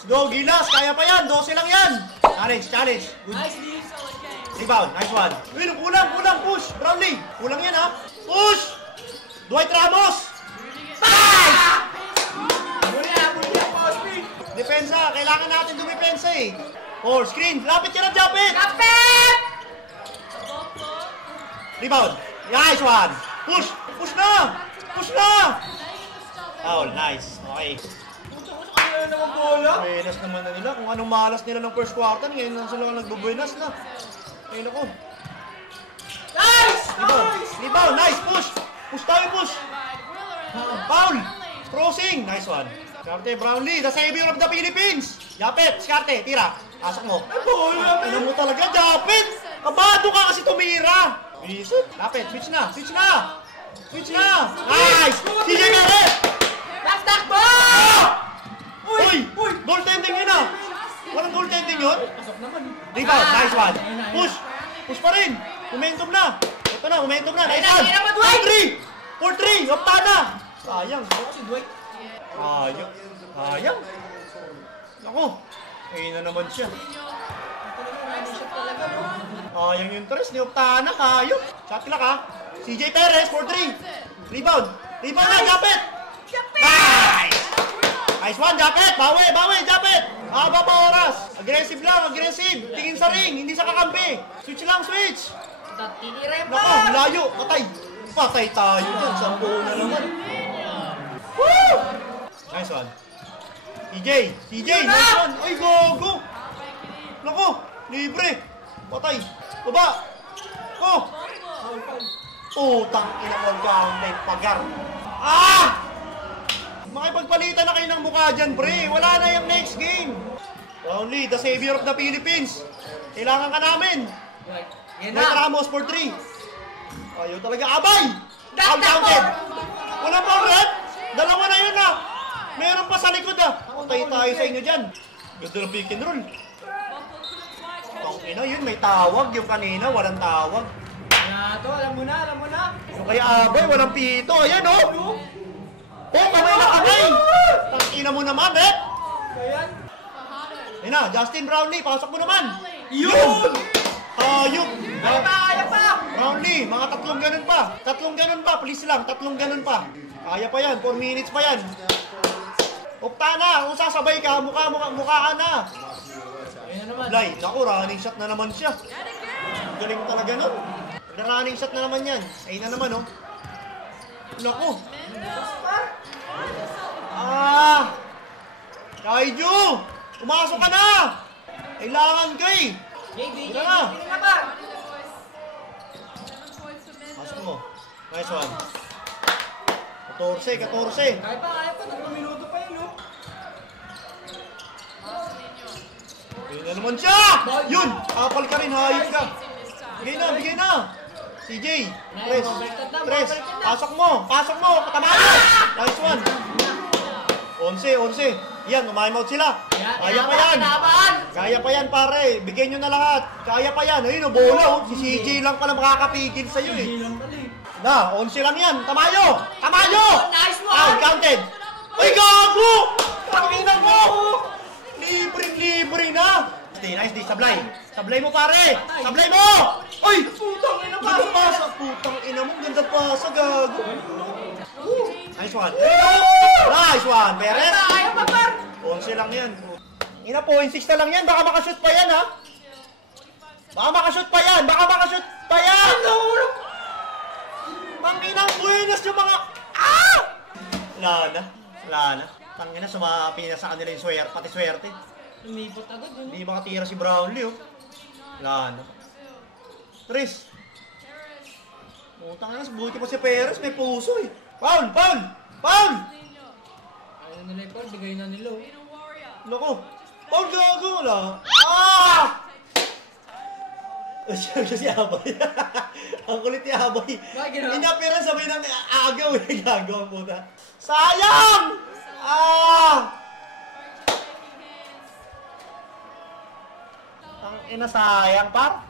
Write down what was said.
Let's go, Gilas. Kaya pa yan. 12 lang yan. Challenge, challenge. Good. Nice, Steve. Rebound. Nice one. Uy, kulang. Push. Brownlee. Kulang yan, ha. Push. Dwight Ramos. Nice! Depensa. Kailangan natin dumipensa, eh. Or screen. Lapit ka na, Japet. Kapit! Rebound. Nice one. Push. Push na. Push na. Foul. Nice. Okay. Naman bola. Buenas naman na nila. Kung anong malas nila ng first quarter, ngayon lang sila nagbubuenas na. Ayun ako. Nice! Rebound. Nice. Push. Push tayo, push. Foul. Crossing. Nice one. Skarte, Brownlee, the savior of the Philippines. Japet, Skarte, tira. Pasok mo. Ano mo talaga, Japet? Kabado ka kasi tumira. Bisit. Japet, switch na. Switch na. Switch na. Nice. CJ Perez. Back ball! Uy! Goaltending yun, ah. Walang goaltending yun? Rebound. Nice one. Push. Push pa rin. Momentum na. Ito na, momentum na. Nice one. 4-3. Opta na. Sayang. Sayang. Ako. Ayun na naman siya. Sayang yung tres. Ni Opta na. Kayo. Shot clock, ha. CJ Perez. 4-3. Rebound. Rebound na. Japet. Nice. Nice one, Japet! Bawi, Japet! Haba pa oras! Aggressive lang, aggressive! Tingin sa ring, hindi sa kakampi! Switch lang, switch! Nako, layo! Patay! Patay tayo dyan, 10 na naman! Woo! Nice one! CJ! Nice one! Ay, gogo! Nako, libre! Patay! Baba! Oh! Utang ina mo ang pagar! Ah! Makipagpalitan na kayo ng mukha dyan, pre. Wala na yung next game. Only the savior of the Philippines. Kailangan ka namin. Dwight Ramos for 3. Ayaw talaga. Abay! Counted. Wala pa red. Dalawa na yun, ah. Meron pa sa likod, ah. Patay tayo sa inyo dyan. Ganda ng pick and roll. Tangina, yun. May tawag. Yung kanina, walang tawag. Alam mo na. So kaya abay, walang pito. Ayan, oh. Oh, kamay na kamay! Tangina mo naman, eh! Ayun na, Justin Brownlee, pasok mo naman! Yun! Ayun! Kaya pa! Brownlee, mga tatlong ganun pa, please lang, tatlong ganun pa. Kaya pa yan, 4 minutes pa yan. Opta na, kung sasabay ka, mukhaan na. Blay, naku, running shot na naman siya. Galing talaga nun. Running shot na naman yan. Ayun na naman, oh. Naku! Kaiju! Umasok ka na! Kailangan ka, eh! Tira na! Pasok mo. Nice one. 14. Kaya pa. 3 minuto pa yun, oh. Ayun na naman siya! Yun! Kapal ka rin, hayop ka! Bigay na! CJ! Tres! Pasok mo! Patama mo! Nice one! 11. Yan, umay-out sila. Kaya pa yan, pare. Bigyan nyo na lahat. Kaya pa yan. Ayun, bola. Si CJ lang pala makakapigil sa'yo, eh. Na, 11 lang yan. Tamayo! Nice one! Ah, counted. Ay, gago! Pakina mo! Libre na. Nice, sablay mo, pare. Sablay mo! Ay! Putang ina pa! Putang ina mo. Ganda pasa, gago. Nice one. Nice one, Perez. Ayaw pa, par! 11 lang yan. Ina, 0.6 na lang yan. Baka makashoot pa yan, ha? Baka makashoot pa yan! Manginang buenas yung mga... Ah! Wala na. Tangina, sumapi na sa kanila yung swerte, pati swerte. Lumipot agad, yun. Hindi makatira si Brownlee, oh. Wala na. Tris. Utang na, buti pa si Perez, may puso, eh. Foul! Ayaw nila yung Paul, bigay na nila, oh. Naku! Paul, gago! Wala! Ah! Si Abay. Ang kulit ni Abay. Inapiran sabay ng agaw, eh. Gago ang puta. Sayang! Ah! Ang ina, sayang, par.